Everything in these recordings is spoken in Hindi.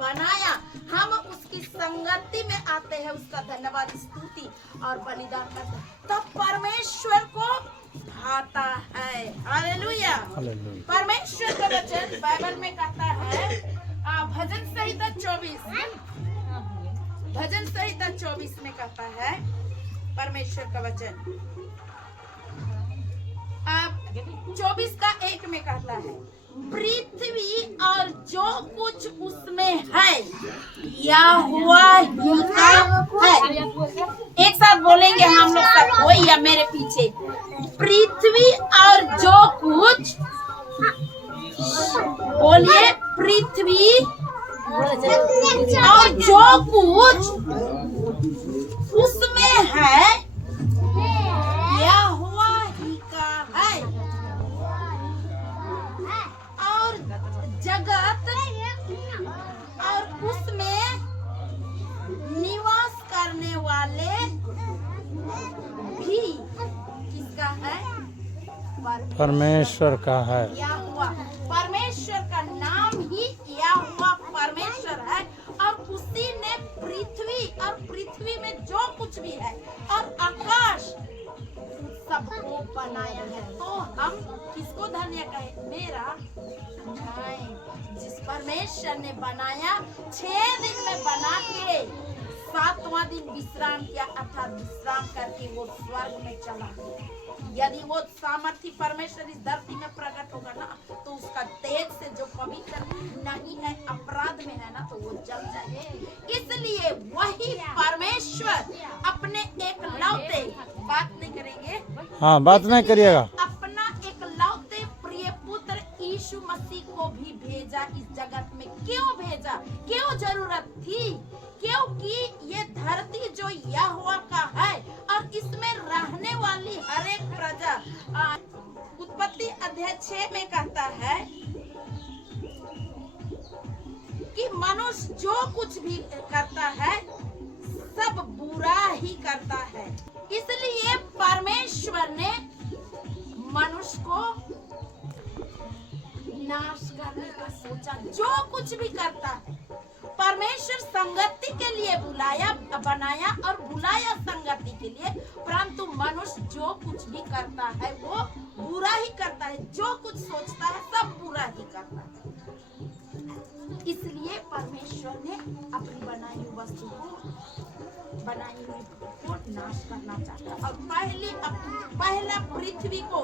बनाया, हम उसकी संगति में आते हैं, उसका धन्यवाद स्तुति और बलिदान करते हैं, तो परमेश्वर को भाता है। हालेलुया। परमेश्वर का वचन बाइबल में कहता है भजन संहिता 24 में कहता है परमेश्वर का वचन 24:1 में कहता है पृथ्वी और जो कुछ उसमें है यहोवा ही का है। एक साथ बोलेंगे हम लोग सब, कोई या मेरे पीछे, पृथ्वी और जो कुछ, बोलिए पृथ्वी और जो कुछ उसमें है यहोवा ही का है, और जगत और उसमें निवास करने वाले भी किसका है? परमेश्वर का है। यहोवा, परमेश्वर का नाम ही यहोवा परमेश्वर है, और उसी ने पृथ्वी और पृथ्वी में जो कुछ भी है और आकाश सबको बनाया है। तो हम किसको धन्य कहें? मेरा जिस परमेश्वर ने बनाया, 6 दिन में बना के 7वां दिन विश्राम किया, अर्थात विश्राम करके वो स्वर्ग में चला गया। यदि वो सामर्थ्य परमेश्वर इस धरती में प्रकट होगा ना, तो उसका तेज से जो पवित्र नहीं है, अपराध में है ना, तो वो जल जाए। इसलिए वही परमेश्वर अपने एक लौते, बात नहीं करेंगे, हाँ बात नहीं करिएगा, अपना एक लौते प्रिय पुत्र यीशु मसीह को भी भेजा इस जगत में। क्यों भेजा? क्यों जरूरत थी? क्योंकि ये धरती जो यहोवा का है और इसमें रहने वाली हर एक प्रजा, उत्पत्ति अध्याय 6 में कहता है कि मनुष्य जो कुछ भी करता है सब बुरा ही करता है। इसलिए परमेश्वर ने मनुष्य को नाश करने का सोचा। जो कुछ भी करता है परमेश्वर संगति के लिए बनाया और बुलाया संगति के लिए, परंतु मनुष्य जो कुछ भी करता है वो बुरा ही करता है। जो कुछ सोचता है सब बुरा ही करता है। इसलिए परमेश्वर ने अपनी बनाई हुई वस्तु को नाश करना चाहता। और पहला पृथ्वी को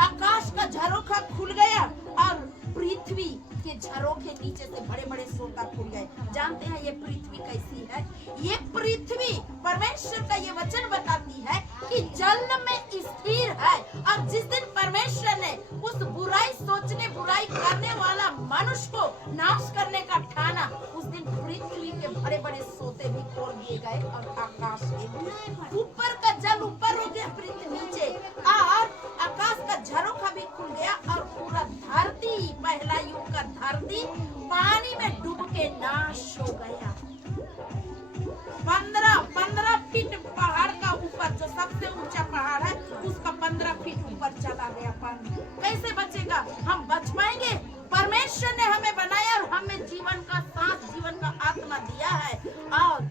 आकाश का झरोखा खुल गया और पृथ्वी के झरोखे नीचे से बड़े बड़े सोता खुल गए। जानते हैं ये पृथ्वी कैसी है? ये पृथ्वी परमेश्वर का ये वचन बताती है कि जल में स्थिर है, और जिस दिन परमेश्वर ने उस बुराई सोचने, बुराई करने वाला मनुष्य को नाश करने का ठाना, उस दिन पृथ्वी के बड़े बड़े सोते भी खोल दिए गए और आकाश के ऊपर का जल ऊपर हो गया, पृथ्वी नीचे, और आकाश का झरोखा भी खुल गया, और पूरा धरती, पहला युग का धरती पानी में डूब के नाश हो गया। 15 फीट पहाड़ का ऊपर, जो सबसे ऊंचा पहाड़ है, उसका 15 फीट ऊपर चला गया पानी। कैसे बचेगा? हम बच पाएंगे? परमेश्वर ने हमें बनाया और हमें जीवन का सांस, जीवन का आत्मा दिया है, और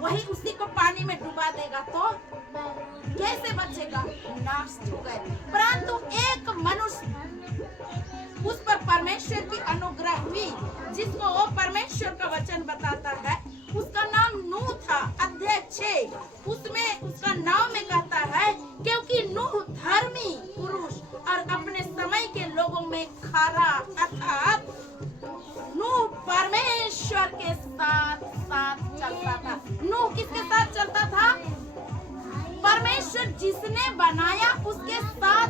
वही उसी को पानी में डुबा देगा तो कैसे बचेगा? नाश हो गए। परंतु एक मनुष्य, उस पर परमेश्वर की अनुग्रह हुई, जिसको वो परमेश्वर का वचन बताता है, उसका नाम नूह था। अध्याय 6 उसमें उसका नाम में कहता है, क्योंकि नूह धर्मी पुरुष और अपने समय के लोगों में खरा, अर्थात नूह परमेश्वर के साथ चलता था। नूह किसके साथ चलता था? परमेश्वर जिसने बनाया उसके साथ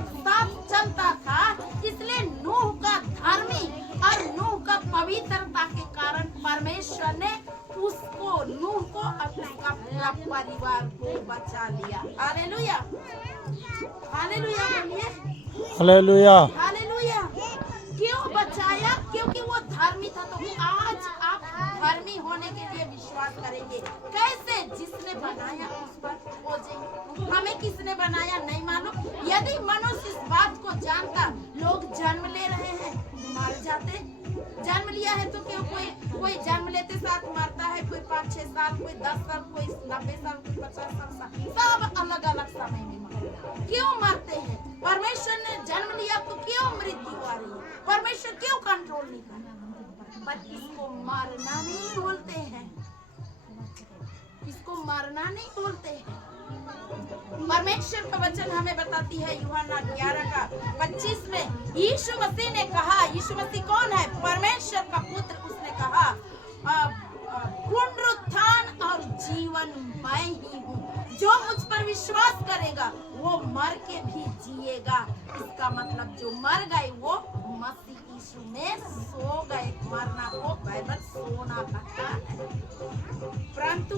चलता था। इसलिए नूह का धर्मी और नूह का पवित्रता के कारण परमेश्वर ने नूह को अपना पूरा परिवार को बचा लिया। हालेलुया, हालेलुया बोलिए, हालेलुया, हालेलुया। क्यों बचाया? क्योंकि वो धर्मी था। तो आज आप धर्मी होने के लिए विश्वास करेंगे। कैसे? जिसने बनाया उस पर खोजेंगे। हमें किसने बनाया नहीं मालूम। यदि मनुष्य इस बात को जानता, लोग जन्म ले रहे हैं, मर जाते। जन्म लिया है तो क्यों कोई जन्म लेते साथ मरता है, कोई 5-6 साल, कोई 10 साल, कोई 90 साल, कोई 50 साल, सब अलग अलग समय में मरते। क्यों मरते हैं? परमेश्वर ने जन्म लिया तो क्यों मृत्यु आ रही है? परमेश्वर क्यों कंट्रोल नहीं कर रहा? पर इसको मारना नहीं बोलते हैं, इसको मारना नहीं बोलते हैं। परमेश्वर का वचन हमें बताती है यूहन्ना 11:25 में यीशु मसीह ने कहा, यीशु मसीह कौन है? परमेश्वर का पुत्र। उसने कहा पुनरुत्थान और जीवन मैं ही हूँ, जो मुझ पर विश्वास करेगा वो मर के भी जिएगा। इसका मतलब जो मर गए वो मसीह यीशु में सो गए। मरना को बाइबल सोना कहता है, परंतु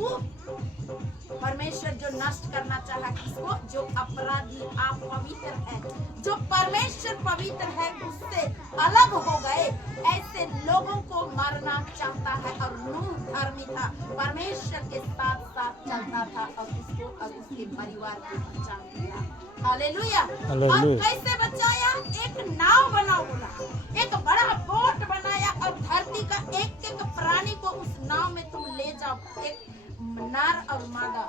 परमेश्वर जो नष्ट करना चाहा किसको? जो अपराधी अपवित्र है, जो परमेश्वर पवित्र है उससे अलग हो गए, ऐसे लोगों को मारना चाहता है। और नूह धर्मी था, परमेश्वर के साथ साथ चलता था और उसको और उसके परिवार को बचाता था। हालेलुया। और कैसे बचाया? एक नाव बनाओ बोला, एक बड़ा बोट बनाया और धरती का एक एक प्राणी को उस नाव में तुम ले जाओ, एक नर और मादा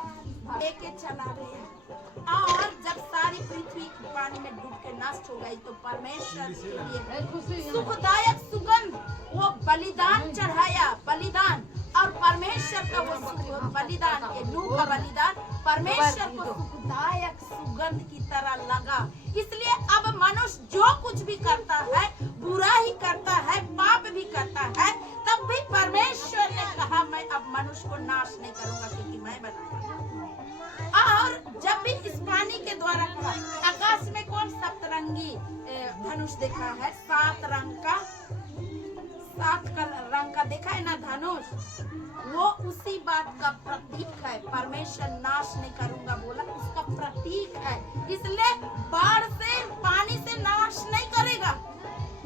लेके चला गया। और जब सारी पृथ्वी पानी में डूब के नष्ट हो गई तो परमेश्वर के लिए सुखदायक सुगंध वो बलिदान चढ़ाया, बलिदान। और परमेश्वर का वो बलिदान, नूह का बलिदान परमेश्वर को सुखदायक सुगंध की तरह लगा। इसलिए अब मनुष्य जो कुछ भी करता है, बुरा ही करता है, पाप भी करता है, तब भी परमेश्वर ने कहा मैं अब मनुष्य को नाश नहीं करूंगा क्योंकि मैं बनाया। और जब भी इस पानी के द्वारा कहा, आकाश में कौन सप्तरंगी धनुष देखा है? 7 रंग का, 7 रंग का देखा है ना धनुष? वो उसी बात का प्रतीक है। परमेश्वर नाश नहीं करूंगा बोला, उसका प्रतीक है। इसलिए बाढ़ से, पानी से नाश नहीं करेगा।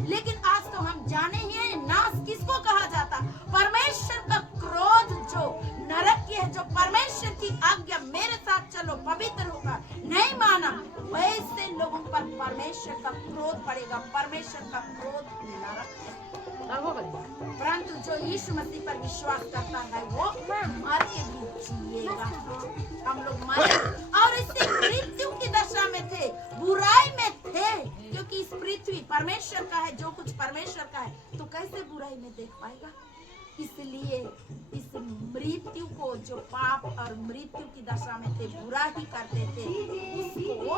लेकिन आज तो हम जाने ही हैं नाश किसको कहा जाता? परमेश्वर का क्रोध जो नरक की है, जो परमेश्वर की आज्ञा मेरे साथ चलो पवित्र होगा नहीं माना, वैसे लोगों पर परमेश्वर का क्रोध पड़ेगा। परमेश्वर का क्रोध नरक है। परंतु जो यीशु मसीह पर विश्वास करता है वो मर के भी जिएगा। हम लोग मरे और इसी मृत्यु की दशा में थे, बुराई में थे, क्योंकि इस पृथ्वी परमेश्वर का है, जो कुछ परमेश्वर का है तो कैसे बुराई में देख पाएगा? इसलिए इस मृत्यु को, जो पाप और मृत्यु की दशा में थे, बुरा ही करते थे, उसको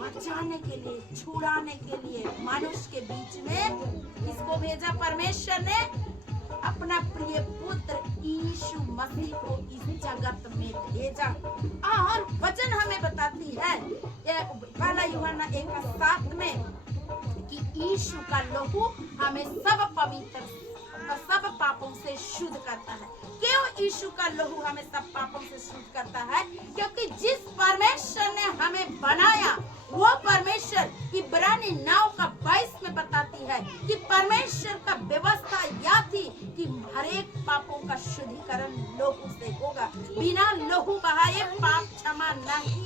बचाने के लिए, छुड़ाने के लिए मनुष्य के बीच में किसको भेजा? परमेश्वर ने अपना प्रिय पुत्र यीशु मसीह को इस जगत में भेजा। और वचन हमें बताती है 1 यूहन्ना 1:7 में कि यीशु का लहू हमें सब पवित्र और सब पापों से शुद्ध करता है। क्यों यीशु का लहू हमें सब पापों से शुद्ध करता है? क्योंकि जिस परमेश्वर ने हमें बनाया वो परमेश्वर इब्रानी 9:22 में बताती है कि परमेश्वर का व्यवस्था यह थी कि हर एक पापों का शुद्धिकरण लहू से होगा। बिना लहू बहाए पाप क्षमा नहीं।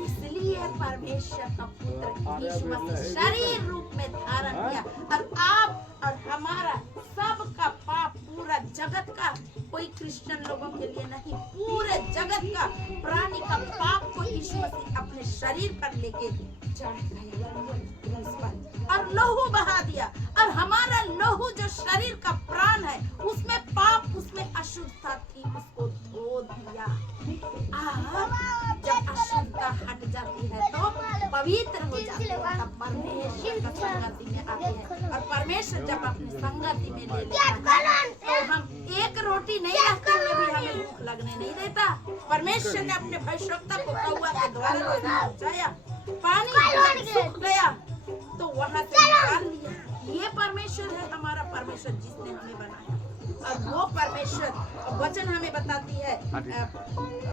इसलिए परमेश्वर का पुत्र यीशु मसीह शरीर रूप में धारण किया और आप और हमारा सबका पाप, पूरा जगत का, कोई क्रिश्चियन लोगों के लिए नहीं, पूरे जगत का प्राणी का पाप को यीशु मसीह अपने शरीर पर लेके चढ़ गया और लहू बहा दिया। और हमारा लहू जो शरीर का प्राण है, उसमें पाप, उसमें अशुद्धता थी, उसको धो दिया। जब अशुद्धता हट जाती है तो पवित्र हो जाती है, तब परमेश्वर का संगति में आती है। और परमेश्वर जब अपनी संगति में ले लेता है तो हम एक रोटी नहीं रखते हुए भी हमें भूख लगने नहीं देता। परमेश्वर ने अपने भविष्यवक्ता को कौवा के द्वारा पहुंचाया, पानी सूख गया तो वहां से निकाल लिया। ये परमेश्वर है हमारा परमेश्वर जिसने हमें बनाया। और वो परमेश्वर, वचन हमें बताती है